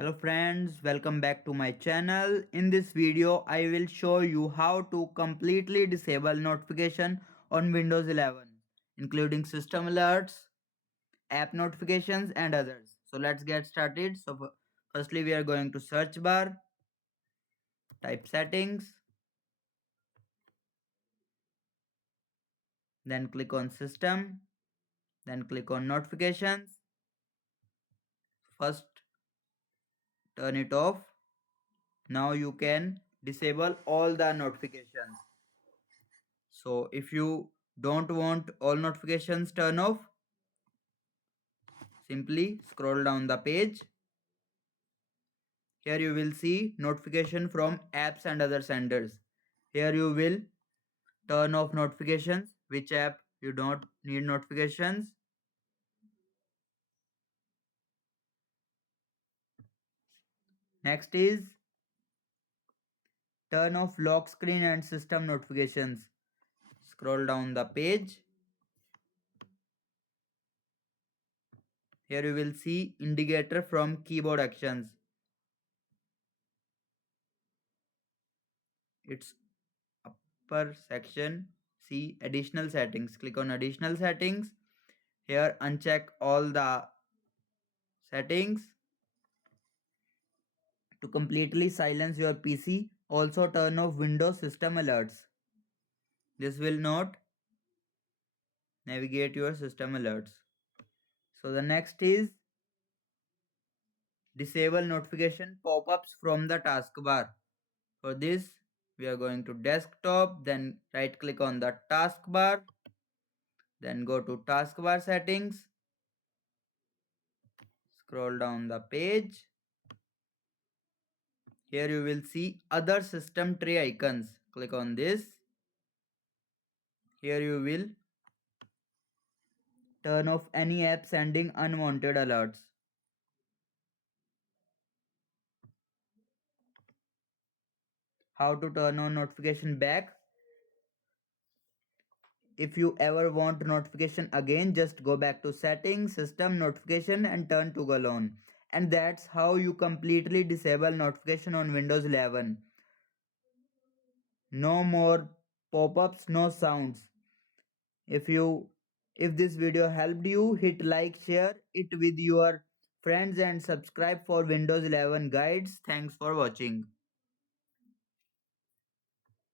Hello friends, welcome back to my channel. In this video, I will show you how to completely disable notification on Windows 11, including system alerts, app notifications and others. So let's get started. Firstly, we are going to search bar, type settings, then click on system, then click on notifications. First, turn it off. Now you can disable all the notifications. So if you don't want all notifications turn off, simply scroll down the page. Here you will see notification from apps and other senders. Here you will turn off notifications, which app you don't need notifications. Next is turn off lock screen and system notifications. Scroll down the page. Here you will see indicator from keyboard actions. It's upper section. See additional settings. Click on additional settings. Here uncheck all the settings. To completely silence your PC, also turn off Windows system alerts. This will not navigate your system alerts. So the next is disable notification pop-ups from the taskbar. For this, we are going to desktop, then right click on the taskbar, then go to taskbar settings, scroll down the page. Here you will see other system tray icons. Click on this. Here you will turn off any app sending unwanted alerts. How to turn on notification back? If you ever want notification again, just go back to settings, system, notification and turn toggle on. And that's how you completely disable notification on Windows 11. No more pop-ups, no sounds. If this video helped you, hit like, share it with your friends and subscribe for Windows 11 guides. Thanks for watching.